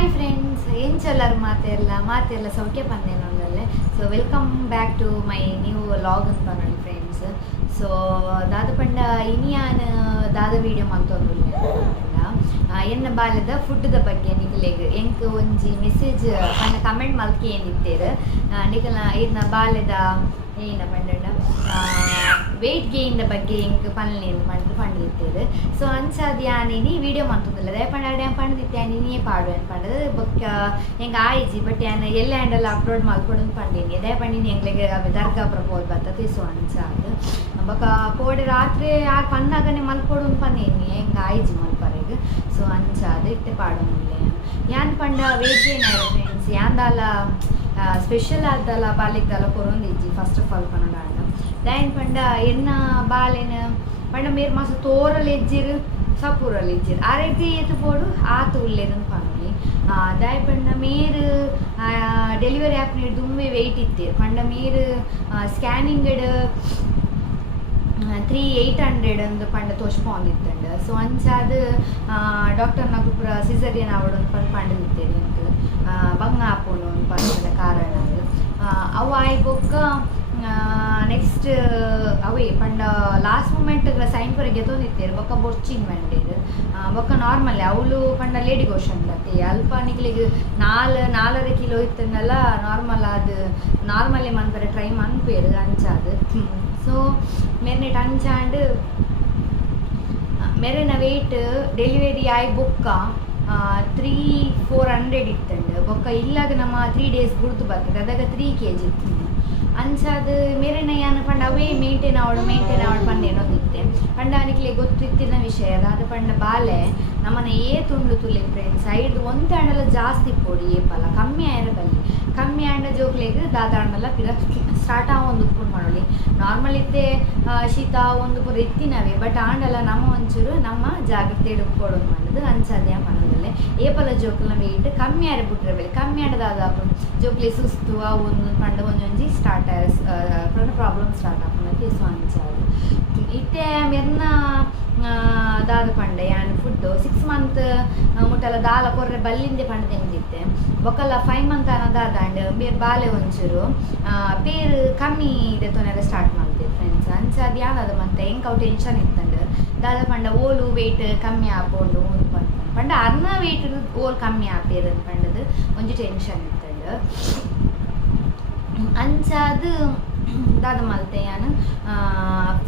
Hi friends, ಏನು ಚಲ್ಲರು ಮಾತೆಲ್ಲ ಸೌಖ್ಯ ಪಂದೇನೊಂದಲ್ಲೇ. So welcome back to my new vlog ಅಂತ ನೋಡಿ ಫ್ರೆಂಡ್ಸ್. ಸೊ ದಾದ ಪಂಡ ಇನಿಯಾನ್ ದಾದ ವೀಡಿಯೋ ಮಲ್ತೊಂದುಲ್ಲೆ ಎನ್ನ ಬಾಲ್ಯದ ಫುಡ್ದ ಬಗ್ಗೆ ನಿಖಲೆಗ್ ಎಂಕ್ ಒಂಜಿ ಮೆಸೇಜ್ ಪಂಡ ಕಮೆಂಟ್ ಮಲ್ಕಿ ಏನಿತ್ತೇರು ನಿಖಲ ಇನ್ನ ಬಾಲ್ಯದ ಏನ ಪಂಡ ವೆಯ್ಟ್ ಗೇಯ್ನ್ ಬಗ್ಗೆ ಎಂಕ್ ಪನ್ನೇನು ಪಂಡಿತ್ತೇರು. ಸೊ ಅಂಚಾದ ಯಾನೇನಿ ವೀಡಿಯೋ ಮಂತುದಿಲ್ಲ ದಯಪಂಡ ಅಡ್ಯಾನ್ ಪಂಡಿತ್ತೆ ಯಾನೇ ಪಾಡು ಏನು ಪಂಡದು ಬೊಕ್ಕ ಹೆಂಗೆ ಆಯ್ಜಿ ಬಟ್ ಯಾನ್ ಎಲ್ಲ ಹ್ಯಾಂಡಲ್ ಅಪ್ಲೋಡ್ ಮಾಡ್ಕೊಡು ಪಂಡೀನಿ ದಯಪಂಡಿನಿ ಎಂಗ್ಲೆಗೆ ದರ್ಗಾ ಪ್ರಪೋಸ್ ಬರ್ತದೆ. ಸೊ ಅಂಚಾದ ಬೊಕ್ಕ ಕೋಡೆ ರಾತ್ರಿ ಯಾರು ಪನ್ನಾಗನೆ ಮಲ್ಕೊಡು ಪಂದೇನಿ ಹೆಂಗೆ ಆಯ್ಜಿ ಮಲ್ಪರೆಗೆ. ಸೊ ಅಂಚಾದ ಇತ್ತೆ ಪಾಡು ಯಾನ್ ಪಂಡ ವೆಯ್ಟ್ ಗೇನ್ ಆಯ್ತು ಫ್ರೆಂಡ್ಸ್. ಯಾಂದಲ್ಲ ಸ್ಪೆಷಲ್ ಆದಲ್ಲ ಬಾಲ್ಯದಲ್ಲ ಕೊರೊಂದಿಜ್ಜಿ ಫಸ್ಟ್ ಆಫ್ ಆಲ್ ಪನಗಾಂಡ ದಯನ್ ಪಂಡ ಎನ್ನ ಬಾಲೆನ ಪಂಡ ಮೇರ್ ಮಾಸ ತೋರಲ್ಲಿ ಎಜ್ಜಿರು ಸಪೂರಲ್ಲಿ ಎಜ್ಜಿರು ಆ ರೀತಿ ಎತ್ತು ಪೋಡು ಆತು ಉಲ್ಲೇದನ್ ಪಂಡಿ ದಯ ಪಂಡ ಮೇರು ಡೆಲಿವರಿ ಆ್ಯಪ್ನ ದುಮ್ಮೆ ವೆಯ್ಟ್ ಇತ್ತೇರು ಪಂಡ ಮೇರು ಸ್ಕ್ಯಾನಿಂಗ್ 3800 ಅಂದು ಪಂಡ ತೋಚ್ಪೊಂದಿತ್ತಂಡ. ಸೊ ಅಂಚಾದ ಡಾಕ್ಟರ್ ನಗು ಪೂರ ಸಿಸರಿಯನ್ ಆವಡೊಂದು ಪಂಡಿತ್ತೇನೆ ಎಂಕ್ ಬಂಗ ಹಾಕೊಂಡು ಒಂದು ಪಂಡದ ಕಾರಣ ಅವು ಆಯ್ ಬೊಕ್ಕ ನೆಕ್ಸ್ಟ್ ಅವೇ ಪಂಡ ಲಾಸ್ಟ್ ಮೂಮೆಂಟ್ ಸೈನ್ ಪೊರೆಗೆ ತೊಂದಿತ್ತೇರು ಬೊಕ್ಕ ಬೊರ್ಚಿಂಗ್ ಮಂಡೇರು ಬೊಕ್ಕ ನಾರ್ಮಲ್ ಅವಳು ಪಂಡ ಲೇಡಿ ಗೋಷನ್ ಬತ್ತೆ ಅಲ್ಪ ನಿಕ್ಲಿಗೆ 4 ಕಿಲೋ ಇತ್ತಂದಲ್ಲ ನಾರ್ಮಲ್ ಅದು ನಾರ್ಮಲ್ಲೇ ಮನ್ಪರೆ ಟ್ರೈ ಮನ್ಪೇರು ಅಂಚಾದು. ಸೊ ಮೇರ್ನೆಟ್ ಅಂಚಾಂಡ್ ಮೇರೆನ ವೆಯ್ಟ್ ಡೆಲಿವರಿ ಆಯ್ ಬೊಕ್ಕ 300-400 ಇತ್ತಂಡು ಬೊಕ್ಕ ಇಲ್ಲಾಗ ನಮ್ಮ 3 days ಗುರ್ತು ಬರ್ತದೆ ಅದಾಗ 3 kg ಇತ್ತು ಅಂಚಾದ ಮೇರೆನ ಯಾನ ಪಂಡ ಅವೇ ಮೇಂಟೈನ್ ಆವಡು ಪಂಡೇನೊಂದಿತ್ತೆ ಪಂಡ ಅನಿಕ್ಲೆ ಗೊತ್ತಿತ್ತಿನ ವಿಷಯ ಅದಾದ ಪಂಡ ಬಾಲೆ ನಮ್ಮನೆ ತುಂಡು ತುಲೆ ಫ್ರೆಂಡ್ಸ್ ಐದು ಒಂದು ಹಣ್ಣೆಲ್ಲ ಜಾಸ್ತಿ ಪೋಡಿ ಏಪಲ್ಲ ಕಮ್ಮಿ ಆಯ್ರ ಬಲ್ಲಿ ಕಮ್ಮಿ ಹಣ್ಣ ಜೋಕ್ಲೆಗ್ ದಾದ ಹಣ್ಣೆಲ್ಲ ಪಿರ ಸ್ಟಾರ್ಟ್ ಒಂದು ಉಪ್ಪುಂಡು ಮಾಡೋಳಿ ನಾರ್ಮಲ್ ಇತ್ತೆ ಶೀತ ಒಂದು ಪೂರ ಎತ್ತಿನವೆ ಬಟ್ ಆಂಡಲ್ಲ ನಮ್ಮ ಒಂಚೂರು ನಮ್ಮ ಜಾಗ್ರತೆ ಕೊಡೋದು ಮಾಡೋದು ಅಂಚಾದ್ಯ ಮಾಡೋದಲ್ಲೇ ಏಪಲ ಜೋಕ್ಲ ವೆಯ್ಟ್ ಕಮ್ಮಿ ಆಯ್ರ ಬಿಟ್ರೆ ಬೆಲೆ ಕಮ್ಮಿ ಆಡದಾದ ಜೋಕ್ಲೆ ಸುಸ್ತು ಅವು ಒಂದು ಪಂಡ ಒಂದೊಂಜಿ ಸ್ಟಾರ್ಟ್ ಪ್ರಾಬ್ಲಮ್ ಸ್ಟಾರ್ಟ್ ಆಪುನಕ್ಕೆ. ಸೊ ಅಂಚಾದು ಇತ್ತೆ ಮೆರ್ನ ದಾದ ಪಂಡ ಯಾನ್ ಫುಡ್ 6 month ಮುಟ್ಟಲ ದಾಲ ಕೊರ್ರೆ ಬಲ್ಲಿಂದೆ ಪಂಡ ತೆಂದಿತ್ತೆ ಬೊಕ್ಕಲ್ಲ 5 month ಅನ್ನ ದಾದ ಅಂಡ್ ಬೇರೆ ಬಾಲೆ ಒಂಚೂರು ಪೇರು ಕಮ್ಮಿ ಇದೆ ತೊನೆಲ್ಲ ಸ್ಟಾರ್ಟ್ ಮಾಡ್ತೆ ಫ್ರೆಂಡ್ಸ್. ಅಂಚಾದ ಯಾನದ ಮತ್ತೆ ಹೆಂಗೆ ಅವು ಟೆನ್ಷನ್ ಇತ್ತಂಡು ದಾದ ಪಂಡ ಓಲು ವೆಯ್ಟ್ ಕಮ್ಮಿ ಆಪೋಂಡು ಒಂದು ಪಂಡ ಅರ್ನ ವೆಯ್ಟ್ ಓಲ್ ಕಮ್ಮಿ ಆಪೇರು ಪಂಡದು ಒಂಜಿ ಟೆನ್ಷನ್ ಇತ್ತಂಡು ಅಂಚಾದ ದಾದ ಮಲ್ತೆ ಯಾನು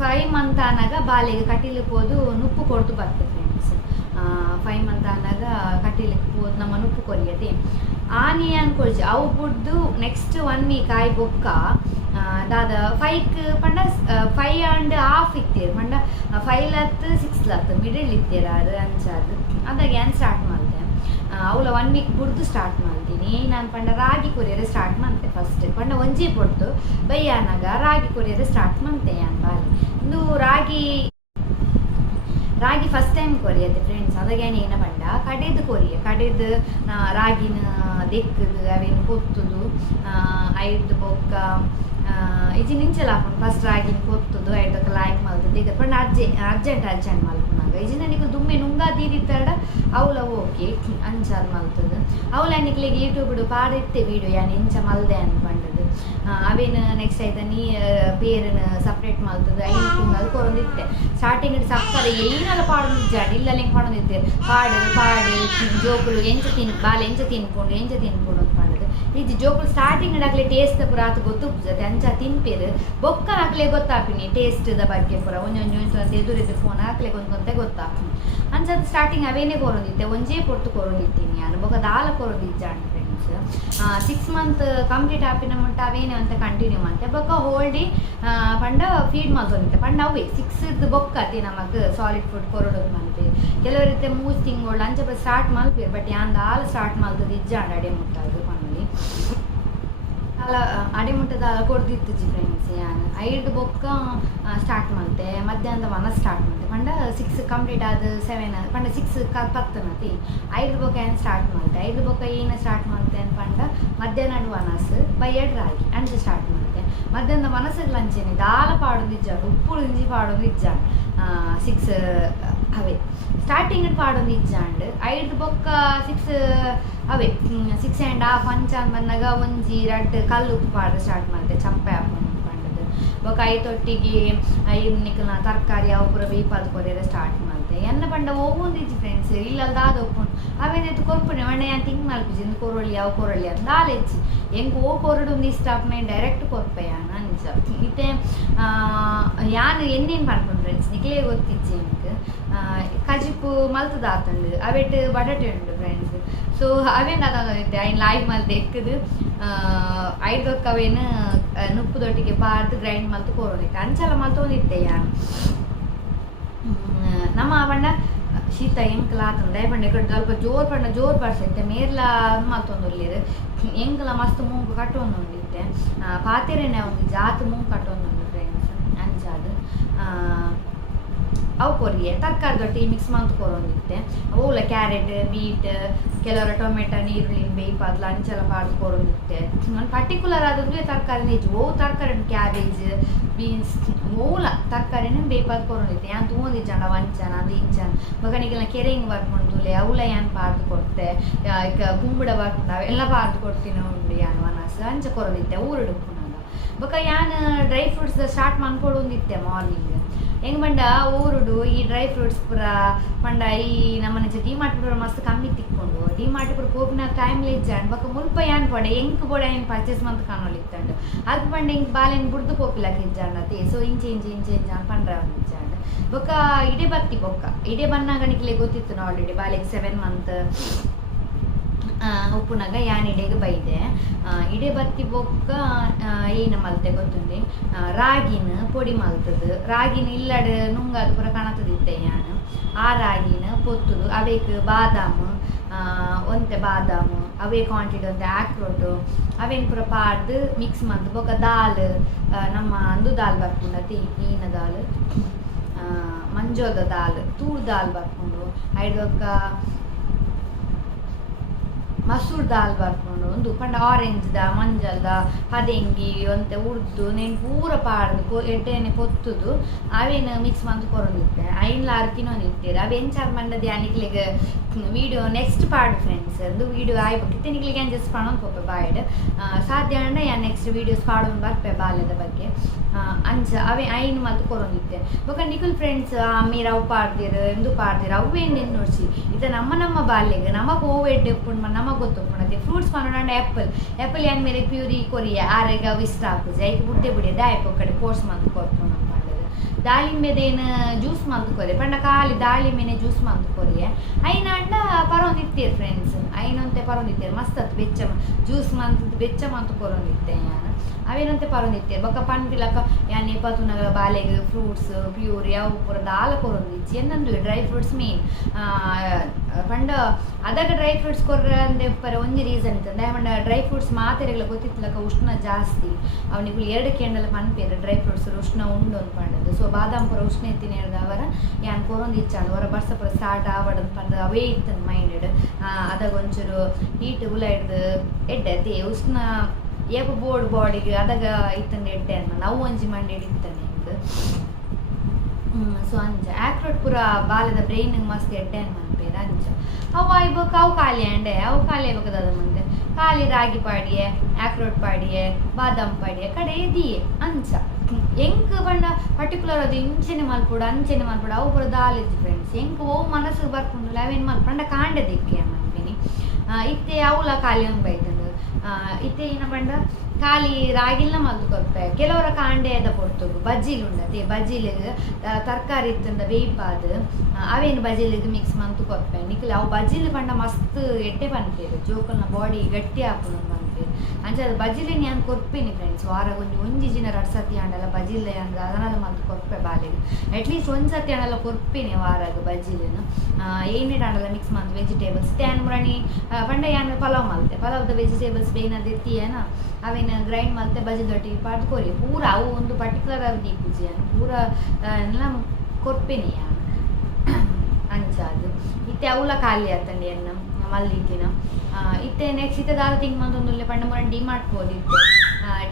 5 month ಆನಾಗ ಬಾಲೆಗೆ ಕಟೀಲಿಗೆ ಹೋದು ನುಪ್ಪು ಕೊಡ್ತು ಬರ್ತದೆ ಫ್ರೆಂಡ್ಸ್. 5 month ಆನಾಗ ಕಟೀಲಿಗೆ ಹೋದು ನಮ್ಮ ನುಪ್ಪು ಕೊರಿಯದೆ ಆನೆ ಅನ್ಕೊಳ್ಜಿ ಅವು ಬುಡ್ದು ನೆಕ್ಸ್ಟ್ 1 week ಆಯ್ ಬೊಕ್ಕ ದಾದ 5 ಪಂಡ 5.5 ಇತ್ತೇರು ಪಂಡ 5 6 ಮಿಡಲ್ ಇತ್ತೇರ ಅದು ಅಂಚಾದು ಅದಾಗ ಏನು ಸ್ಟಾರ್ಟ್ ಮಾಡ್ದೆ ಅವಳ 1 week ಬುಡ್ದು ಸ್ಟಾರ್ಟ್ ಮಾಡ್ತೀನಿ ನಾನು ಪಂಡ ರಾಗಿ ಕೊರಿಯರೆ ಸ್ಟಾರ್ಟ್ ಮಾಡ್ತೆ ಫಸ್ಟ್ ಪಂಡ ಒಂಜಿ ಪೊಡ್ತು ಬೈಯಾನಾಗ ರಾಗಿ ಕೊರಿಯರೆ ಸ್ಟಾರ್ಟ್ ಮಾಡ್ತೆ ಯಾನ್ ಬಾಲಿ ಇಂದು ರಾಗಿ ಫಸ್ಟ್ ಟೈಮ್ ಕೊರಿಯತ್ತೆ ಫ್ರೆಂಡ್ಸ್. ಅದಾಗೇನು ಏನ ಪಂಡ ಕಡೆದು ರಾಗಿನ ದೆಕ್ಕದು ಅವೇನು ಕೊತ್ತುದು ಐದು ಬೊಕ್ಕ ಇಜಿ ನಿಂಚಲ ಹಾಕೊಂಡು ಫಸ್ಟ್ ರಾಗಿನ ಕೊತ್ತುದು ಐದಕ್ಕೆ ಲಾಯ್ಕ್ ಮಲ್ತದ್ದು ಈಗ ಪಂಡ ಅರ್ಜೆಂಟ್ ಮಲ್ಪುನಾಗ ಇಜಿ ನನಗೆ ದುಮ್ಮೆ ನುಂಗಾ ತೀರಿತ್ತಾಡ ಅವಳ ಓಕೆ ಅಂಚಾದ ಮಲ್ತದು ಅವಳ ಅನ್ನಿಕ್ಲಿಗೆ ಯೂಟ್ಯೂಬ್ಡು ಪಾಡಿತ್ತೆ ವೀಡಿಯೋ ಯಾನು ಇಂಚ ಮಲ್ದೆ ಅನ್ಪಂಡದು ಅವೇನು ನೆಕ್ಸ್ಟ್ ಆಯ್ತಾ ನೀ ಪೇರನ ಸಪ್ರೇಟ್ ಮಲ್ತದು 5 ತಿಂಗಳು ಕೊರೊಂದಿತ್ತೆ ಸ್ಟಾರ್ಟಿಂಗ್ ಸಕ್ಕರೆ ಏನೆಲ್ಲ ಪಾಡೊಂದಿಜ್ಜಾಡು ಇಲ್ಲ ಹೆಂಗೆ ಪಾಡೊಂದಿತ್ತೆ ಪಾಡು ಜೋಕುಲು ಬಾಲೆ ಎಂಚ ತಿನ್ಕೊಂಡು ಅಂತ ಪಂಡದು ಇದು ಜೋಕುಲು ಸ್ಟಾರ್ಟಿಂಗ್ ಆಗ್ಲೇ ಟೇಸ್ಟ್ ಪೂರ ಆತ ಗೊತ್ತುಪ್ಪುಜತೆ ಅಂಚ ತಿನ್ಪೇರು ಬೊಕ್ಕ ಹಾಕ್ಲೆ ಗೊತ್ತಾಪಿನಿ ಟೇಸ್ಟ್ದ ಬಗ್ಗೆ ಪೂರ ಒಂದೊಂದು ಎದುರಿದ್ದು ಫೋನ್ ಹಾಕ್ಲೆ ಗೊಂತೆ ಗೊತ್ತಾಪಿನಿ ಅಂಚದ ಸ್ಟಾರ್ಟಿಂಗ್ ಅವೇನೇ ಕೊರೊಂದಿತ್ತೆ ಒಂಜೇ ಪೊಟ್ಟು ಕೊರೊಂದಿತ್ತೀನಿ ನಾನು ಬೊಕ್ಕ ದಾಲ ಕೊರೊಂದಿಜ್ಜಾಂಡು ಫ್ರೆಂಡ್ಸ್. 6 month ಕಂಪ್ಲೀಟ್ ಆಪಿನ ಮುಟ್ಟ ಅವೇನೇ ಅಂತ ಕಂಟಿನ್ಯೂ ಮಾಡ್ತೆ ಬೊಕ್ಕ ಹೋಲ್ಡಿ ಪಂಡ ಫೀಡ್ ಮಾಡ್ಕೊಂಡಿತ್ತೆ ಪಂಡ ಅವೇ 6 ಬೊಕ್ಕತಿ ನಮಗೆ ಸಾಲಿಡ್ ಫುಡ್ ಕೊರಡೋದು ಮಾಡ್ತೆ ಕೆಲವರಿತ್ತೆ 3 ತಿಂಗಳು ಅಂಚ ಸ್ಟಾರ್ಟ್ ಮಲ್ಪೇರು ಬಟ್ ಯಾನ್ ದಾಲ ಸ್ಟಾರ್ಟ್ ಮಲ್ತದ್ದು ಇಜ್ಜಾಂಡು ಅಡೆ ಮುಟ್ಟದು ಪಂಡಿ ಅಲ್ಲ ಅಡೆ ಮುಟ್ಟದ ಕೊಡ್ದಿತ್ತು ಜಿ ಫ್ರೆಂಡ್ಸ್ ಯಾನು 5 ಬೊಕ್ಕ ಸ್ಟಾರ್ಟ್ ಮಾಡ್ತೆ ಮಧ್ಯಾಹ್ನದ ಮನ ಸ್ಟಾರ್ಟ್ ಮಾಡ್ತೆ ಪಂಡ 6 ಕಂಪ್ಲೀಟ್ ಆದ 7 ಪಂಡ 6 10 5 ಬೊಕ್ಕ ಏನು ಸ್ಟಾರ್ಟ್ ಮಾಡ್ತೆ 5 ಬೊಕ್ಕ ಏನು ಸ್ಟಾರ್ಟ್ ಮಾಡ್ತೆ ಅಂತ ಪಂಡ ಮಧ್ಯಾಹ್ನ ವನಸ್ ಬೈಯಡ್ ರಾಗಿ ಅಂಚೆ ಸ್ಟಾರ್ಟ್ ಮಾಡ್ತೆ ಮಧ್ಯಾಹ್ನದ ಮನಸ್ಸಿಗೆ ಲಂಚೇನೆ ದಾಲ ಪಾಡೋದು ಇಜ್ಜಾಡು ಉಪ್ಪು ಇಂಜಿ ಪಾಡೋದು ಇಜ್ಜಾಡು 6 ಅವೇ ಸ್ಟಾರ್ಟಿಂಗ್ ಪಾಡೊಂದು ಇಜ್ಜಾಂಡ್ ಐದು ಬೊಕ್ಕ 6 ಅವೇ 6.5 ಅಂಚಾನ್ ಬಂದಾಗ ಒಂಜಿ ರಡ್ಡ್ ಕಲ್ಲು ಉಪ್ಪು ಪಾಡ್ದು ಸ್ಟಾರ್ಟ್ ಮಾಡ್ತೆ ಚಪ್ಪೆ ಹಾಕೊಂಡು ಪಂಡದು ಬೊಕ್ಕ ಐತೊಟ್ಟಿಗೆ ಐದು ನಿಕ್ಕಲ್ನ ತರಕಾರಿ ಅವು ಪೂರ ಬೇಯ್ಪಾದ್ ಕೊರಿಯರೆ ಸ್ಟಾರ್ಟ್ ಮಾಡ್ತೆ ಎನ್ನ ಪಂಡ ಹೋಗುಂದಿಜ್ಜಿ ಫ್ರೆಂಡ್ಸ್ ಇಲ್ಲಲ್ಲಿ ದಾದ ಒಪ್ಪುಂಡು ಅವೇನೆತ್ತು ಕೊರ್ಪುಣೆ ಮಣ್ಣೆ ನಾನು ತಿಂಗ್ ಮಲ್ಪಿಜಿಂದು ಕೊರೊಳ್ಳಿ ಅವು ಕೊರೊಳ್ಳಿ ಅಂತ ದಾಲೆಚ್ಚಿ ಹೆಂಗೆ ಓ ಕೊರಡು ಇಷ್ಟ ಆಪ್ನೆ ಡೈರೆಕ್ಟ್ ಕೊರ್ಪೆ ಯಾನ ಅಂಚ ಮತ್ತೆ ಯಾನು ಎನ್ನೇನು ಮಾಡ್ಕೊಂಡು ಫ್ರೆಂಡ್ಸ್ ನಿಕ್ಲೇ ಗೊತ್ತಿಜ್ಜೆ എനിക്ക് ಕಜಿಪು ಮಲ್ತದ ಆತಂಡು ಅವೆಟ್ ಬಟಾಟೆ ಉಂಡು ಫ್ರೆಂಡ್ಸ್ ಸೊ ಅವೇನು ಅದಾಗಿದ್ದೆ ಐನ್ ಲೈವ್ ಮಲ್ತು ಎಕ್ಕದು ಐದೊಕ್ಕ ಅವೇನು ನುಪ್ಪುದೊಟ್ಟಿಗೆ ಬಾರ್ದು ಗ್ರೈಂಡ್ ಮಲ್ತು ಕೊರೋದಿತ್ತೆ ಅಂಚೆಲ್ಲ ಮಲ್ತೊಂದಿತ್ತೆ ಯಾನು ನಮ್ಮ ಪಂಡ ಶೀತ ಎಂಕಲ ಆತಂದ ದಯಪಂಡ ಕಡೆ ಸ್ವಲ್ಪ ಜೋರ್ ಬರ್ಸೈತೆ ಮೇರ್ಲ ಮಲ್ತೊಂದುಲ್ಲೇರು ಎಂಕಲ ಮಸ್ತ್ ಮೂಗು ಕಟ್ಟೊಂದುಂಡಿತ್ತೆ ಪಾತೆರೆನೆ ಒಂದು ಜಾತ್ ಮೂಗು ಕಟ್ಟೊಂದುಂಡು ಫ್ರೆಂಡ್ಸ್ ಅಂಚಾದು ಅವು ಕೊರಿಯೆ ತರಕಾರಿ ದೊಟ್ಟಿ ಮಿಕ್ಸ್ ಮಾಡ್ತು ಕೊರೊಂದಿತ್ತೆ ಅವುಲ ಕ್ಯಾರೆಟ್ ಬೀಟ್ ಕೆಲವರ ಟೊಮೆಟೊ ನೀರುಳ್ಳಿ ಬೇಯ್ಪಾದ್ಲ ಅಂಚೆಲ್ಲ ಪಾಡ್ದು ಕೊರೊಂದಿತ್ತೆ ಒಂದು ಪರ್ಟಿಕ್ಯುಲರ್ ಆದಂದ್ರೆ ತರಕಾರಿ ನಿಜ ಓ ತರಕಾರಿ ಕ್ಯಾಬೇಜ್ ಬೀನ್ಸ್ ಮೂಲ ತರಕಾರಿನ ಬೇಯ್ಪಾದ್ ಕೊರೊಂದಿತ್ತೆ ಯಾನ್ ತಗೊಂಡಿಜ್ಜಂಡ ವಂಚನ ಅದು ಇಂಚನ ಮಗನಿಗೆಲ್ಲ ಕೆರೆಂಗ್ ಬರ್ಕೊಂಡುಲೆ ಅವಳ ಯಾನ್ ಪಾಡ್ದು ಕೊಡ್ತೆ ಈಗ ಕುಂಬುಡ ಬರ್ಕೊಂಡು ಅವೆಲ್ಲ ಪಾಡ್ದು ಕೊಡ್ತೀನಿ ಉಂಡು ಯಾನ್ ವನಸ್ ಅಂಚ ಕೊರೊಂದಿತ್ತೆ ಊರುಡು ಪುನಃ ಬೊಕ ಯಾನ್ ಡ್ರೈ ಫ್ರೂಟ್ಸ್ ಸ್ಟಾರ್ಟ್ ಮಾಡ್ಕೊಡೊಂದಿತ್ತೆ ಮಾರ್ನಿಂಗ್ ಹೆಂಗೆ ಬಂಡ ಊರುಡು ಈ ಡ್ರೈ ಫ್ರೂಟ್ಸ್ ಪೂರ ಪಂಡ ಈ ನಮ್ಮನೆ ಡಿಮಾರ್ಟ್ ಪೂರ ಮಸ್ತ್ ಕಮ್ಮಿ ತಿಕ್ಕೊಂಡು ಡಿಮಾರ್ಟ್ ಪೂರ ಪೋಪಿನ ಟೈಮ್ಲಿ ಇಜ್ಜಾಂಡ್ ಬೊಕ ಮುಲ್ಪ ಯಾನ್ ಪಡೆ ಎಂಕ್ ಬೋಡ ಏನು ಪರ್ಚೇಸ್ ಮಂತ್ ಕಾಣೋಲಿತ್ತಂಡು ಅದು ಪಂಡ ಹಿಂಗೆ ಬಾಲೆನ್ ಬುಡ್ದು ಪೋಪಿಲಕ್ಕೆ ಇಜ್ಜಾಂಡತೆ ಸೊ ಇಂಚೆ ಅಂತ ಪಂಡ್ರ ಒಂದು ಇಜ್ಜಾಂಡ್ ಬೊಕ ಇಡೆ ಬತ್ತಿ ಬೊಕ್ಕ ಇಡೆ ಬನ್ನಾಗ ನಿಕ್ಲೆ ಗೊತ್ತಿತ್ತು ನಾ ಆಲ್ರೆಡಿ ಬಾಲೆಗೆ 7 ಮಂತ್ ಉಪ್ಪುನಾಗ ಯಾನ್ ಇಡೆಗೆ ಬೈದೆ ಇಡೆ ಬತ್ತಿ ಬೊಕ್ಕ ಏನು ಮಲ್ತೆ ಗೊತ್ತುಂಡಿ ರಾಗಿನ ಪೊಡಿ ಮಲ್ತದು ರಾಗಿನ ಇಲ್ಲಡ್ ನುಂಗದು ಪೂರ ಕಾಣತದಿತ್ತೆ ಯಾನು ಆ ರಾಗಿನ ಪೊತ್ತುದು ಅವೇಕ್ ಬಾದಾಮು ಒಂತೆ ಬಾದಾಮು ಅವೇ ಕ್ವಾಂಟಿಟಿ ಒಂತೆ ಆಕ್ರೋಟು ಅವೇನು ಪೂರ ಪಾಡ್ದು ಮಿಕ್ಸ್ ಮಾಡ್ದು ಬೊಕ್ಕ ದಾಲ್ ನಮ್ಮ ಅಂದು ದಾಲ್ ಬರ್ಕೊಂಡತಿ ಈನ ದಾಲ್ ಮಂಜೋದ ದಾಲ್ ತೂರ್ ದಾಲ್ ಬರ್ಕೊಂಡು ಐದೊಕ್ಕ ಮಸೂರ್ ದಾಲ್ ಬರ್ಕೊಂಡು ಒಂದು ಪಂಡ ಆರೆಂಜ್ದ ಮಂಜಲ್ದ ಹದೆಂಗಿ ಒಂತೆ ಉರ್ದು ನೇನು ಪೂರ ಪಾಡ್ದು ಎಡ್ಡೆನೆ ಪೊತ್ತುದು ಅವೇನು ಮಿಕ್ಸ್ ಮಂತ್ ಕೊರೊಂದಿತ್ತೆ ಐನ್ಲ ಅರ್ಕಿನೊಂದಿತ್ತೇರು ಅವು ಎಂಚಾರು ಮಂಡದ ಯಾನಿಕ್ಲಿಗೆ ವೀಡಿಯೋ ನೆಕ್ಸ್ಟ್ ಪಾಡು ಫ್ರೆಂಡ್ಸ್ ಅದು ವೀಡಿಯೋ ಆಯ್ಬಿಟ್ಟಿತ್ತೆ ನಿಕ್ಲಿಗೆ ಏನು ಜಸ್ಟ್ ಪಣೊಂದು ಪೋಪೆ ಬಾಯ್ಡ್ ಸಾಧ್ಯ ಅಂಡ ಯಾನ್ ನೆಕ್ಸ್ಟ್ ವೀಡಿಯೋಸ್ ಪಾಡೊಂದು ಬರ್ಪೆ ಬಾಲ್ಯದ ಬಗ್ಗೆ ಅಂಚ ಅವೇ ಐನ್ ಮಲ್ತು ಕೊರೊಂದಿತ್ತೆ ಬೊಕ ನಿಕುಲ್ ಫ್ರೆಂಡ್ಸ್ ಅಮ್ಮೀರ ಅವು ಪಾಡ್ದಿರು ಎಂದು ಪಾಡ್ದಿರು ಅವೇನು ನೋಡ್ಸಿ ಇದು ನಮ್ಮ ಬಾಲ್ಯಗೆ ನಮಗೆ ಹೂವು ಎಡ್ಡೆ ಉಪ್ಪುಂಡು ನಮಗೆ ಗೊತ್ತುಪ್ಪುಣತೆ ಫ್ರೂಟ್ಸ್ ಮಾಡೋಣ ಆ್ಯಪಲ್ ಯಾನ್ ಮೇಲೆ ಪ್ಯೂರಿ ಕೊರಿಯ ಆರೆಗ ಅವು ಇಷ್ಟ ಹಾಕುದು ಐದು ಬುಡ್ಡೆ ದಾಯಪ ಕಡೆ ಕೋರ್ಸ್ ಮಂತ್ ಕೊರ್ಕೊಂಡು ಮಾಡೋದು ದಾಳಿಂಬೆದೇನು ಜ್ಯೂಸ್ ಮಂತ್ ಕೊರೆ ಪಂಡ ಖಾಲಿ ದಾಳಿಂಬೆನೆ ಜ್ಯೂಸ್ ಮಂತ್ ಕೊರಿಯೆ ಐನ ಅಂಡ ಪರೊಂದಿತ್ತೇರು ಫ್ರೆಂಡ್ಸ್ ಐನೊಂತೆ ಪರೊಂದಿತ್ತೇರು ಮಸ್ತ್ ಅದು ಬೆಚ್ಚ ಜ್ಯೂಸ್ ಮಂತ್ ಬೆಚ್ಚ ಮಂತ್ ಕೊರೊಂದಿತ್ತೆ ಯಾನು ಅವೇನಂತೆ ಪರೊಂದಿತ್ತೇರು ಬೊಕ್ಕ ಪಂಪಿಲಕ ಯಾನೆ ಪತುನಗ ಬಾಲೆಗ್ ಫ್ರೂಟ್ಸ್ ಪ್ಯೂರಿ ಅವು ಪೂರ ದಾಲ ಕೊರೊಂದಿಚ್ಚಿ ಏನಂದು ಡ್ರೈ ಫ್ರೂಟ್ಸ್ ಮೇನ್ ಪಂಡ ಅದಾಗ ಡ್ರೈ ಫ್ರೂಟ್ಸ್ ಕೊರ್ರ ಅಂದೆ ಪರ ಒಂಜಿ ರೀಸನ್ ಇತ್ತಂದೆ ಪಂಡ ಡ್ರೈ ಫ್ರೂಟ್ಸ್ ಮಾತೆರೆಗಳ ಗೊತ್ತಿತ್ತಲಕ ಉಷ್ಣ ಜಾಸ್ತಿ ಅವನಿಗಳು 2 ಕೇಂಡಲ ಪನ್ಪೇರು ಡ್ರೈ ಫ್ರೂಟ್ಸ್ ಉಷ್ಣ ಉಂಡು ಅಂತ ಪಂಡದು ಸೊ ಬಾದಾಮ್ ಪೂರ ಉಷ್ಣ ಎತ್ತಿನ ಹೇಳ್ದ ಅವರ ಯಾನ್ ಕೊರೊಂದಿಚ್ಚಾಂಡು ಅವರ ಬರ್ಸ ಪೂರ ಸ್ಟಾರ್ಟ್ ಆವಡದು ಪಂಡ ಅವೇ ಇತ್ತಂದು ಮೈಂಡೆಡ್ ಅದಾಗ ಒಂಚೂರು ಹೀಟ್ ಉಲ ಹಿಡ್ದು ಎಡ್ಡೆ ಉಷ್ಣ ಏಪ ಬೋರ್ಡ್ ಬಾಡಿಗೆ ಅದಾಗ ಇತ್ತಂದು ಎಡ್ಡೆ ಅಂತ ನಾವು ಒಂಜಿ ಮಂಡಿ ಇತ್ತಾನೆ ಇದು ಸೊ ಅಂಚ ಆಕ್ರೋಟ್ ಪೂರ ಬಾಲದ ಬ್ರೈನ್ ಮಸ್ತ್ ಎಡ್ಡೆ ಮನ್ಪೇರ ಅಂಚ ಅವು ಆಯ್ಬೇಕು ಅವು ಖಾಲಿ ಅಂಡೆ ಅವು ಖಾಲಿ ಆಗ್ಬೇಕದ ಮುಂದೆ ಖಾಲಿ ರಾಗಿ ಪಾಡಿಯೆ ಆಕ್ರೋಟ್ ಪಾಡಿಯೆ ಬಾದಾಮ್ ಪಾಡಿಯೆ ಕಡೆ ಇದೆಯೇ ಅಂಚ ಎಂಕ್ ಬಣ್ಣ ಪರ್ಟಿಕ್ಯುಲರ್ ಅದು ಇಂಚೆನೆ ಮಲ್ಪುಡು ಅಂಚೆನೆ ಮಲ್ಪುಡು ಅವು ಪೂರ ದಾಲಿದ್ದು ಫ್ರೆಂಡ್ಸ್ ಎಂಕ್ ಓ ಮನಸ್ಸಿಗೆ ಬರ್ಕೊಂಡು ಅವೇನು ಮಲ್ಪಂಡ ಕಾಂಡದಿಕ್ಕೆ ಮನ್ಪಿನಿ ಇತ್ತೆ ಅವಳ ಖಾಲಿ ಒಂದು ಬೈತಂದು ಇತ್ತೆ ಏನ ಪಂಡ ಖಾಲಿ ರಾಗಿಲ್ನ ಮಲ್ತು ಕೊರ್ಪೆ ಕೆಲವರ ಕಾಂಡೆದ ಪೊರ್ತುಗು ಬಜ್ಜಿಲು ಉಂಡತೆ ಬಜ್ಜಿಲಿಗೆ ತರಕಾರಿ ಇತ್ತಂದ ಬೇಯ್ಪಾದು ಅವೇನು ಬಜ್ಜಿಲಿಗೆ ಮಿಕ್ಸ್ ಮಂತು ಕೊರ್ಪೆ ನಿಖಿಲ್ ಅವು ಬಜ್ಜಿಲು ಪಂಡ ಮಸ್ತ್ ಎಡ್ಡೆ ಪನ್ಪೇರು ಜೋಕಲ್ನ ಬಾಡಿ ಗಟ್ಟಿ ಹಾಕೊಂಡು ಪನ್ಪೇರು ಅಂಚ ಅದು ಬಜ್ಜಿಲಿನ ಯಾನ್ ಕೊರ್ಪೇನಿ ಫ್ರೆಂಡ್ಸ್ ವಾರಾಗ ಒಂಜಿ ಜಿನ 2 ಸತಿ ಅಂಡಲ್ಲ ಬಜ್ಜಿಲೆ ಅಂದ ಅದನ್ನೆಲ್ಲ ಮಲ್ತು ಕೊರ್ಪೆ ಬಾಲೆಗೆ ಅಟ್ಲೀಸ್ಟ್ 1 ಸತಿ ಅಂಡಲ್ಲ ಕೊರ್ಪೇನೆ ವಾರಾಗ ಬಜ್ಜಿಲೇನು ಏನೇನು ಅಂಡಲ್ಲ ಮಿಕ್ಸ್ ಮಂತ್ ವೆಜಿಟೇಬಲ್ಸ್ ತ್ಯಾನ್ ಮುರಣಿ ಪಂಡ ಯಾನ್ ಪಲಾವ್ ಮಲ್ತೆ ಪಲಾವ್ದ ವೆಜಿಟೇಬಲ್ಸ್ ಬೇನದಿರ್ತೀಯನ ಅವೇನು ಗ್ರೈಂಡ್ ಮತ್ತೆ ಬಜ್ಜಿದೊಟ್ಟಿಗೆ ಪಾಡ್ದು ಕೊರಿ ಪೂರ ಅವು ಒಂದು ಪರ್ಟಿಕ್ಯುಲರ್ ಆಗಿ ದೀಪೂಜಿ ಪೂರ ಎಲ್ಲ ಕೊರ್ಪೇನಿ ಯಾನು ಅಂಚ ಅದು ಇತ್ತೆ ಅವಲ ಖಾಲಿ ಆತಂಡಿ ಅನ್ನ ಮಲ್ಲಿಗಿನ ಇತ್ತೆ ನೆಕ್ಸ್ಟ್ ಇತ್ತೆ ದಾಲ್ ತಿಂಗ್ ಮಂದೊಂದುಲ್ಲೆ ಪಂಡ ಮುರ ಡಿಮಾರ್ಟ್ ಹೋದಿತ್ತೆ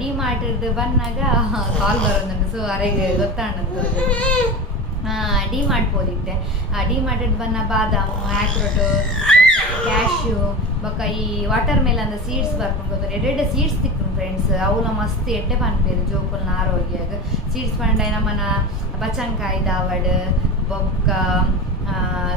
ಡಿಮಾರ್ಟ್ ಬನ್ನಾಗ ಕಾಲ್ ಬರೋದಂತ ಸೊ ಅರೆಗೆ ಗೊತ್ತಾಂಡಂತ ಡಿಮಾರ್ಟ್ ಹೋದಿತ್ತೆ. ಡಿಮಾರ್ಟೆಡ್ ಬನ್ನ ಬಾದಾಮು, ಆಕ್ರೋಟು, ಕ್ಯಾಶ್ಯೂ ಬೊಕ್ಕ ಈ ವಾಟರ್ ಮೆಲನ್ ಸೀಡ್ಸ್ ಬರ್ಕೊಂಡು ಹೋದ್ರೆ ಎಡ್ಡೆ ಸೀಡ್ಸ್ ತಿಕ್ಕನು ಫ್ರೆಂಡ್ಸ್. ಅವಲ ಮಸ್ತ್ ಎಡ್ಡೆ ಪನ್ಪೇರು ಜೋಕುಲ್ನ ಆರೋಗ್ಯಗ್ ಸೀಡ್ಸ್ ಪಂಡ ನಮ್ಮನ ಬಚಂಕಾಯಿ ದಾವಡ್ ಬೊಕ್ಕ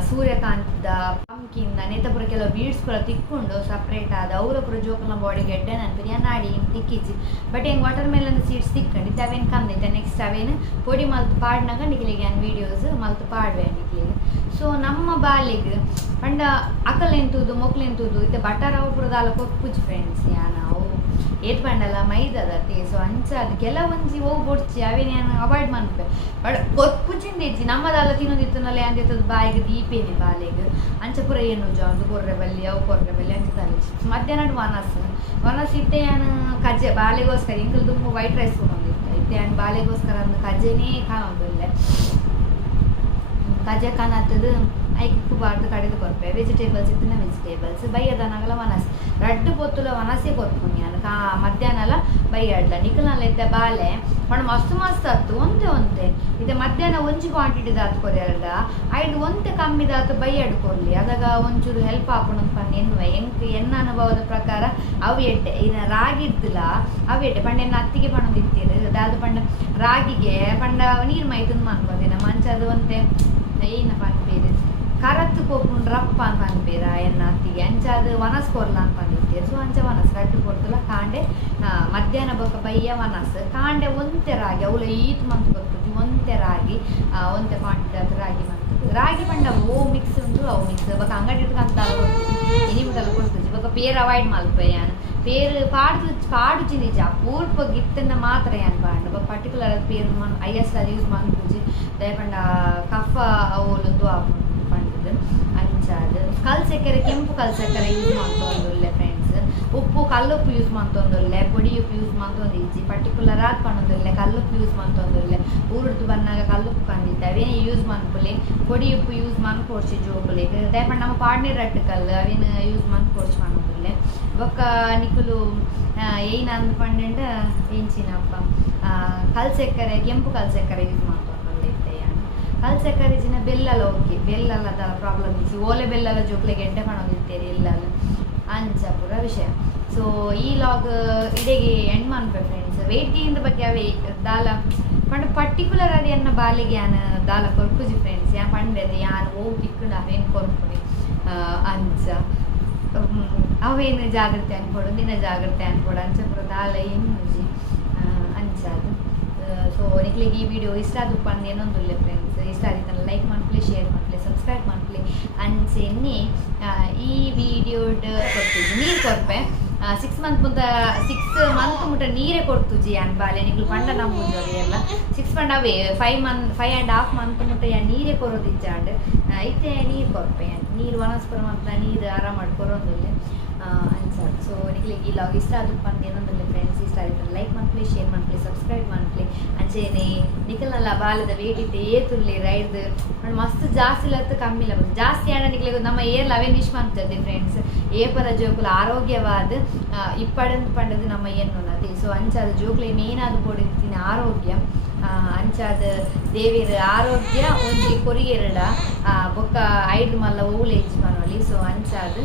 ಸೂರ್ಯಕಾಂತದ ಪಂಕಿಂದ ನೆತ್ತಪುರ ಕೆಲವು ಬೀಡ್ಸ್ ಕೂಡ ತಿಕ್ಕೊಂಡು ಸಪ್ರೇಟ್ ಆದ ಅವರ ಪುರ ಜೋಕುಲ್ನ ಬಾಡಿಗೆ ಎಡ್ಡೆ ನೆನಪಿದೆ ನಾಡಿ ತಿಕ್ಕಿಚ್ಚಿ. ಬಟ್ ಹೆಂಗೆ ವಾಟರ್ ಮೆಲನ್ ಸೀಡ್ಸ್ ತಿಕ್ಕೊಂಡಿತ್ತು ಅವೇನು ಕಂದಿತ್ತೆ. ನೆಕ್ಸ್ಟ್ ಅವೇನು ಪೊಡಿ ಮಲ್ತು ಪಾಡ್ನಾಗ ನಿಕ್ಲಿಗೆ ಏನು ವೀಡಿಯೋಸ್ ಮಲ್ತು ಪಾಡ್ವೆ ನಿಕ್ಲಿಗೆ. ಸೊ ನಮ್ಮ ಬಾಲಿಗೆ ಪಂಡ ಅಕಲೆಂತುದು ಮೊಕ್ಲೆಂತುದು ಇತ್ತೆ ಬಟರ್ ಅವಪುರದಾಲ ಕೊಪ್ಪುಜಿ ಫ್ರೆಂಡ್ಸ್ ನಾವು ಏತ್ ಪಂಡಲ್ಲ ಮೈದದತ್ತೆ. ಸೊ ಅಂಚ ಅದು ಕೆಲವೊಂಜಿ ಹೋಗಿ ಬೊಡ್ಚಿ ಅವೇನು ಅವಾಯ್ಡ್ ಮಾಡ್ಬೇಕು. ಬಟ್ ಕೊಪ್ಪುಜಿಂದೇಜಿ ನಮ್ಮದಲ್ಲ ತಿನ್ನೋದಿತ್ತನಲ್ಲ ಅಂದಿತ್ತದು ಬಾಯಿಗೆ ದೀಪೇನೆ ಬಾಲೆಗೆ ಅಂಚ ಪುರ ಏನು ಜಾಂದು ಕೊರ್ರೆ ಬಲ್ಲಿ ಅವು ಕೊರ್ರೆ ಬಲ್ಲಿ ಅಂಚ ತಲೆ ಮಧ್ಯಾಹ್ನ ವನಸ್ ಇತ್ತೆ ಏನು ಕಜ್ಜೆ ಬಾಲೆಗೋಸ್ಕರ ಇಂಕಲ್ ತುಂಬ ವೈಟ್ ರೈಸ್ ತೊಗೊಂಡಿತ್ತು ಇತ್ತೆ ಏನು ಬಾಲೆಗೋಸ್ಕರ ಅಂದು ಕಜ್ಜೆನೇ ಕಾಣೋದಿಲ್ಲ. ಕಜ್ಜೆ ಕಾಣತ್ತದು ಐಕ್ ಉಪ್ಪು ಬಾರ್ದು ಕಡೆದು ಕೊರ್ಪೆ ವೆಜಿಟೇಬಲ್ಸ್ ಇತ್ತಿನ ವೆಜಿಟೇಬಲ್ಸ್ ಬೈಯದನಾಗಲ್ಲ ವನಸ್ ರಡ್ಡು ಪೊತ್ತುಲ ವನಸೇ ಕೊರ್ಪುನಿ ಅನ್ನ ಮಧ್ಯಾಹ್ನ ಬೈಯಡ್ಲ ನಿಖಲ್ನಲ್ಲ ಇದ್ದ ಬಾಲೆ ಪಣ ಮಸ್ತ್ ಮಸ್ತ್ ಆತು ಒಂತೆ ಇದು ಮಧ್ಯಾಹ್ನ ಒಂಜಿ ಕ್ವಾಂಟಿಟಿ ದಾತು ಕೊರಿಯಲ್ಡ ಐದು ಒಂತೆ ಕಮ್ಮಿ ದಾತು ಬೈಯಡ್ ಕೊರ್ಲಿ ಅದಾಗ ಒಂಚೂರು ಹೆಲ್ಪ್ ಹಾಕೊಂಡು ಪಂಡ ಎನ್ನುವೆ ಎನ್ನ ಅನುಭವದ ಪ್ರಕಾರ ಅವು ಎಡ್ಡೆ ಇನ್ನು ರಾಗಿ ಇದ್ದಿಲ್ಲ ಅವು ಎಡ್ಡೆ ಪಂಡ ಎನ್ನ ಅತ್ತಿಗೆ ಪಣದಿತ್ತೀರು ದಾದು ಪಂಡ ರಾಗಿಗೆ ಪಂಡ ನೀರು ಮೈತಂದು ಮಾಡ್ಕೋದೇನ ಮಂಚದು ಒಂತೆ ಏನ ಪನ್ಪೇರು ಕರತ್ತು ಕೊಪ್ಪುಂಡು ರಪ್ಪ ಅಂತ ಅನ್ಬೇರ ಎನ್ನ ಅತ್ತಿಗೆ ಅಂಚಾದ ವನಸ್ ಕೊರ್ಲ ಅಂತ ಅಂದಿದ್ದೆ. ಸೊ ಅಂಚ ವನಸ್ ರಡ್ಡು ಕೊಡ್ತಲ್ಲ ಕಾಂಡೆ ಮಧ್ಯಾಹ್ನ ಬೊಕ್ಕ ಬಯ್ಯ ವನಸ್ ಕಾಂಡೆ ಒಂತೆ ರಾಗಿ ಅವಳು ಈತ್ ಮಂತ್ ಗೊತ್ತುಜಿ ಒಂತೆ ರಾಗಿ ಒಂತೆ ಕ್ವಾಂಟಿಟಿ ಅದು ರಾಗಿ ಮಂತ್ ರಾಗಿ ಪಂಡ ಓ ಮಿಕ್ಸ್ ಉಂಟು ಅವು ಮಿಕ್ಸ್ ಬೊಕ್ಕ ಅಂಗಡಿ ಇಟ್ಕಂತ ಇನಿಮಿಟಲ್ಲ ಕೊಡ್ತುಜಿ ಬೊಕ್ಕ ಪೇರ್ ಅವಾಯ್ಡ್ ಮಲ್ಪೆ ಯಾನು పేరు పాడుచి నిజ పూర్పు గిత్తన్న మాత్ర అన్పాండు ఒక పర్టికులర్ పేరు మన ఐఎస్ అది యూస్ ಮಾಡ್ಕೂಜಿ ದಯಪಂಡ ಕಫ ಅವಲಂದು ಪಂಡದು ಅಂಚಾದು ಕಲ್ಸೆಕ್ಕರೆ ಕೆಂಪು ಕಲ್ಸೆಕ್ಕರೆ ಯೂಸ್ ಮಾಡ್ತೊಂದುಲ್ಲೆ ಫ್ರೆಂಡ್ಸ್. ಉಪ್ಪು ಕಲ್ಲುಪ್ಪು ಯೂಸ್ ಮಾಡ್ತೊಂದುಲ್ಲೆ ಪೊಡಿ ಉಪ್ಪು ಯೂಸ್ ಮಾಡ್ತೊಂದಿಜ್ಜಿ ಪರ್ಟಿಕ್ಯುಲರ್ ಆಗಿ ಪಣ್ಣೊಂದುಲ್ಲೆ ಕಲ್ಲುಪ್ಪು ಯೂಸ್ ಮಾಡ್ತೊಂದುಲ್ಲೆ ಊರುಡ್ದು ಬಂದಾಗ ಕಲ್ಲುಪ್ಪು ಕಂದಿದ್ದೆ ಅವೇನು ಯೂಸ್ ಮಾಡ್ಕೊಲಿ ಪೊಡಿ ಉಪ್ಪು ಯೂಸ್ ಮಾಡ್ಕೊಡ್ಸಿ ಜೋಕುಲಿಗೆ ದಯಪಂಡ ನಮ್ಮ ಪಾಡ್ನೀರ್ ರಟ್ಟು ಕಲ್ಲು ಅವೇನು ಯೂಸ್ ಮಾಡ್ಕೊಡ್ಸಿ ಮಾಡೋದಿಲ್ಲೆ ಬೊಕ್ಕ ನಿಕ್ಕುಲು ಏನ್ ಅಂದ್ಪಂಡ ಎಂಚಿನಪ್ಪ ಕಲ್ಸೆಕ್ಕರೆ ಕೆಂಪು ಕಲ್ಸೆಕ್ಕರೆ ಯೂಸ್ ಮಾಡ್ತೊಂದುಲ್ಲೆ ಇತ್ತೆ ಕಲ್ಸೆಕ್ಕರೆ ಜಿನ ಬೆಲ್ಲಲ ಓಕೆ ಬೆಲ್ಲದ ಪ್ರಾಬ್ಲಮ್ ಇಸಿ ಓಲೆ ಬೆಲ್ಲಲ ಜೋಕ್ಲೆಗೆ ಎಡ್ಡೆ ಮಾಡೋದಿರ್ತೇರಿ ಎಲ್ಲಲ್ಲ ಅಂಚ ಪೂರ ವಿಷಯ. ಸೊ ಈ ಲಾಗ್ ಇಡೆಗೆ ಎಂಡ್ ಮಾಡ್ಬೇಕು ಫ್ರೆಂಡ್ಸ್. ವೆಯ್ಟ್ ಗೇನ್ ಬಗ್ಗೆ ಅವೇ ದಾಲ ಪಂಡ ಪರ್ಟಿಕ್ಯುಲರ್ ಅದು ಎನ್ನ ಬಾಲಿಗೆ ಯಾನ ದಾಲ ಕೊರ್ಪುಜಿ ಫ್ರೆಂಡ್ಸ್ ಯಾ ಪಂಡದೆ ಯಾನು ಹೋಗಿ ತಿಕ್ಕೊಂಡು ಅವೇನು ಕೊರ್ಪುನಿ ಅಂಚ ಅವೇನು ಜಾಗ್ರತೆ ಅನ್ಕೊಡು ದಿನ ಜಾಗ್ರತೆ ಅನ್ಕೊಡು ಅಂಚ ಪುರ ದಾಲ ಏನು ಅಂಚದು. ಸೊ ನಿಕ್ಲಿಗೆ ಈ ವಿಡಿಯೋ ಇಷ್ಟ ಆದ ಪಂದು ಏನೊಂದುಲ್ಲೆ ಫ್ರೆಂಡ್ಸ್ ಇಷ್ಟ ಆಗಿತ್ತಲ್ಲ ಲೈಕ್ ಮಾಡ್ಲಿ ಶೇರ್ ಮಾಡ್ಲಿ ಸಬ್ಸ್ಕ್ರೈಬ್ ಮಾಡ್ಲಿ ಅಂಚೆನ್ನಿ ಈ ವಿಡಿಯೋಡ್ ಕೊಡ್ತೀವಿ ನೀರು ಕೊರ್ಪೆ 6 ಮಂತ್ ಮುಟ್ಟ ನೀರೇ ಕೊಡ್ತುಜಿ ಅನ್ ಬಾಲೆ ನಿಕ್ಲು ಪಂಡ ನಂಬುಜಿ ಎಲ್ಲ 6 ಪಂಡ ಅವೇ 5.5 ಮಂತ್ ಮುಟ್ಟ ನೀರೇ ಕೊರೋದಿಚ್ಚಾಂಡ್ ಇತ್ತೆ ನೀರು ಕೊರ್ಪೆ ನೀರು ವನಸ್ಪುರ ಮಾತ್ರ ನೀರು ಆರಾಮ ಮಾಡಿ ಕೊರೋದಿಲ್ಲ ಅನ್ಸದು. ಸೊ ನಿಕ್ಲಿಗೆ ಈ ಲಾಗ್ ಇಷ್ಟ ಆದ ಪಂದು ಏನೊಂದಿಲ್ಲ ಫ್ರೆಂಡ್ಸ್ ಇಷ್ಟ ಆಗಿತ್ತು ಲೈಕ್ ಮಾಡ್ಲಿ ಶೇರ್ ಮಾಡ್ಲಿ ಸಬ್ಸ್ಕ್ರೈಬ್ ಮಾಡ್ಲಿ ಅಂಚೆನೆ ನಿಖಲ್ನಲ್ಲ ಬಾಲದ ವೇಟ್ ಇತ್ತೆ ಏತುಲ್ಲೆ ರೈಡ್ ಮಸ್ತ್ ಜಾಸ್ತಿ ಲತ್ತು ಕಮ್ಮಿ ಇಲ್ಲ ಜಾಸ್ತಿ ಆಡ ನಿಕ್ಲಿಗೆ ನಮ್ಮ ಏರ್ಲ ಅವೇ ವಿಶ್ ಮಾಡ್ತದೆ ಫ್ರೆಂಡ್ಸ್ ಏಪರ ಜೋಕುಲು ಆರೋಗ್ಯವಾದ ಇಪ್ಪಡಂದು ಪಂಡದು ನಮ್ಮ ಏನು ಅನ್ನೋದು. ಸೊ ಅಂಚಾದ ಜೋಕ್ಲೆ ಮೇನಾದ ಕೊಡಿತೀನಿ ಆರೋಗ್ಯ ಅಂಚಾದ ದೇವಿರ ಆರೋಗ್ಯ ಒಂಜಿ ಕೊರಿಯೆರಡ ಬೊಕ್ಕ ಐದು ಮಲ್ಲ ಓಲೆ ಹೆಚ್ಚು ಮನೋಲಿ. ಸೊ ಅಂಚಾದ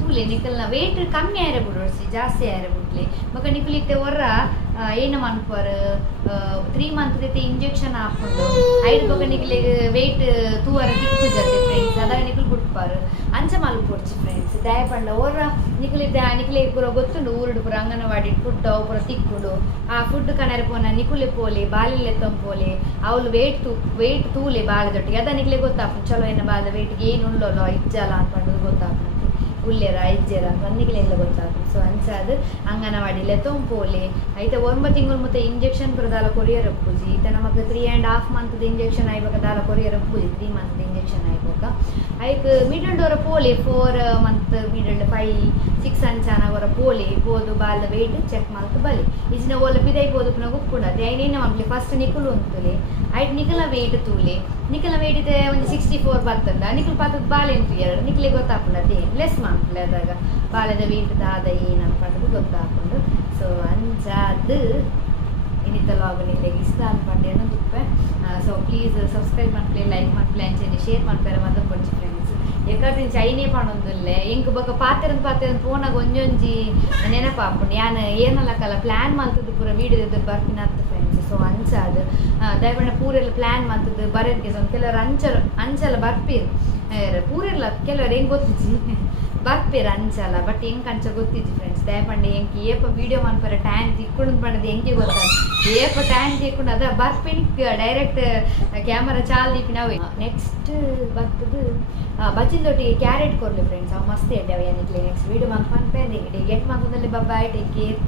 ತೂಲೆ ನಿಕಲ್ನ ವೇಟ್ ಕಮ್ಮಿ ಆಯ್ರೆ ಬಿಡೋಡ್ಸಿ ಜಾಸ್ತಿ ಆಯ್ರೆ ಬಿಡ್ಲಿ ಬೊಕ್ಕ ನಿಕಲಿತ್ತೆ ಹೊರ ಏನು ಮನ್ಪರು 3 ಮಂತ್ ಇಂಜೆಕ್ಷನ್ ಹಾಕೊಂಡು ಐದು ಬೊಕ್ಕ ನಿಕ್ಲಿಗೆ ವೇಟ್ ತೂವರ ತಿಕ್ಕು ಜತೆ ಫ್ರೆಂಡ್ಸ್ ಅದಾಗ ನಿಕಲ್ ಬಿಟ್ಪಾರು ಅಂಚ ಮಲ್ಪೊಡ್ಚಿ ಫ್ರೆಂಡ್ಸ್ ದಯಪಂಡ ಹೊರ ನಿಕಲಿದ್ದೆ ನಿಕ್ಲಿಗೆ ಪೂರ ಗೊತ್ತುಂಡು ಊರುಡು ಪೂರ ಅಂಗನವಾಡಿ ಫುಡ್ ಅವು ಪೂರ ತಿಕ್ಕುಡು ಆ ಫುಡ್ ಕಣರೆ ಪೋನ ನಿಕುಲೆ ಪೋಲೆ ಬಾಲಿಲೆ ತಂಪೋಲೆ ಅವಳು ವೇಟ್ ತೂಲೆ ಬಾಲದೊಟ್ಟಿಗೆ ಅದ ನಿಕ್ಲಿಗೆ ಗೊತ್ತಾಪು ಚಲೋ ಏನ ಬಾಲದ ವೇಟ್ಗೆ ಏನು ಉಳ್ಳೋಲ್ಲ ಇಜ್ಜಲ ಅನ್ಕೊಂಡು ಗೊತ್ತಾಪು ಉಲ್ಲೆರ ಇಜ್ಜೆರ ಅಂತ ಒಂದಿಗೆಲ್ಲ ಗೊತ್ತಾಗ್ತದೆ. ಸೊ ಅಂಚಾದ ಅಂಗನವಾಡಿಲೆ ತೊಂಪೋಲೆ ಐತೆ 9 ತಿಂಗಳು ಮತ್ತೆ ಇಂಜೆಕ್ಷನ್ ಪುರದಾಲ ಕೊರಿಯರ್ ಒಪ್ಪುಜಿ ಈತ ನಮಗೆ 3.5 ಮಂತ್ ಇಂಜೆಕ್ಷನ್ ಆಯ್ಬೇಕ ದಾಲ ಕೊರಿಯರ್ ಒಪ್ಪುಜಿ 3 ಮಂತ್ ಇಂಜೆಕ್ಷನ್ ಆಯ್ಬೇಕ ಐಕ್ ಮಿಡಲ್ ಡೋರ ಪೋಲೆ 4 ಮಂತ್ ಮಿಡಲ್ 5-6 ಅಂಚಾನ ಅವರ ಪೋಲೆ ಬೋದು ಬಾಲ ವೇಟ್ ಚೆಕ್ ಮಾಡ್ತು ಬಲಿ ಇಜಿನ ಓಲ ಪಿದೈ ಬೋದು ಪುನಃ ಉಪ್ಪುಂಡ ಅದೇ ಐನೇನ ಮಗ್ಲಿ ಫಸ್ಟ್ ನಿಕುಲು ಉಂತುಲೆ ಐಟ್ ನಿಕಲ ವೇಟ್ ತೂಲೆ ನಿಕಲ ವೇಟ್ ಇದೆ ಒಂದು 64 ಬರ್ತದ ನಿಕಲ್ ಪಾತದ ಬಾಲೆ ಉಂಟು 2 ನಿಕ್ಲೆ ಗೊತ್ತಾಪುಂಡ ಅದೇ ಲೆಸ್ ಮಾಡ್ಲೆ ಅದಾಗ ಬಾಲದ ವೇಟ್ ದಾದ ಏನು ಅನ್ಕೊಂಡು ಗೊತ್ತಾಕೊಂಡು. ಸೊ ಅಂಚಾದ ಇಂದಿತ್ತ ಲಾಗ್ ನಿಮಗೆ ಇಷ್ಟ ಅನ್ಪಂಡೆ ತುಪ್ಪೆ. ಸೊ ಪ್ಲೀಸ್ ಸಬ್ಸ್ಕ್ರೈಬ್ ಮಾಡ್ಲಿ, ಲೈಕ್ ಮಾಡ್ಲಿ, ಅಂಚನೆ ಶೇರ್ ಮಾಡ್ತಾರೆ ಮತ್ತೆ ಕೊಡ್ಚಿ ಫ್ರೆಂಡ್ಸ್. ಯಾಕಂದ್ರೆ ಚೈನೇ ಪಾಣೊಂದಿಲ್ಲ ಎಂಕ್ ಬೊಕ ಪಾತೆರ ಫೋನಾಗ ಒಂಜೊಂಜಿ ನೆನಪಾಪುಂಡು ಯಾನ್ ಏನಲ್ಲಕಲ್ಲ ಪ್ಲ್ಯಾನ್ ಮಲ್ತದ್ದು ಪೂರ ವೀಡಿಯೋ ಬರ್ಪಿನ ಅತ್ತ ಫ್ರೆಂಡ್ಸ್. ಸೊ ಅಂಚಾದ್ ದಯಪಂಡ ಪೂರೆಲ್ಲ ಪ್ಲ್ಯಾನ್ ಮಲ್ತದ್ದು ಬರೋದಕ್ಕೆ ಒಂದು ಕೆಲವರು ಅಂಚಲ ಬರ್ಪೀರು ಪೂರೆಲ್ಲ ಕೆಲವರು ಹೆಂಗೆ ಗೊತ್ತಿಜ್ಜಿ ಬರ್ಪೇರು ಅಂಚಲ್ಲ ಬಟ್ ಹೆಂಗೆ ಅಂಚ ಗೊತ್ತಿಜ್ಜಿ ಫ್ರೆಂಡ್ಸ್. ದಯಪಂಡೆ ಹೆಂಗೆ ಏಪ ವೀಡಿಯೋ ಮನ್ಪರ ಟ್ಯಾಂಕ್ ತಿಕ್ಕೊಂಡು ಪಂಡದು ಹೆಂಗೆ ಗೊತ್ತಾಗ ಏಪ ಟ್ಯಾಂಕ್ ತಿಕ್ಕೊಂಡು ಅದ ಬರ್ಪಿನಿಕ್ ಡೈರೆಕ್ಟ್ ಕ್ಯಾಮರಾ ಚಾಲ್ ನಾವು ನೆಕ್ಸ್ಟ್ ಬರ್ತದು ಬಚ್ಚಿಂದೊಟ್ಟಿಗೆ ಕ್ಯಾರೆಟ್ ಕೊರ್ಲಿ ಫ್ರೆಂಡ್ಸ್. ಅವು ಮಸ್ತ್ ಎಡ್ಡೆ ಅವು ಏನಿಕ್ಲಿ ನೆಕ್ಸ್ಟ್ ವೀಡಿಯೋ ಮನ್ಪನ್ಪೆ ಗೆಟ್ ಮಾಡ್ಕೊಂಡಲ್ಲಿ ಬಾಯ್ ಟೇಕ್ ಕೇರ್.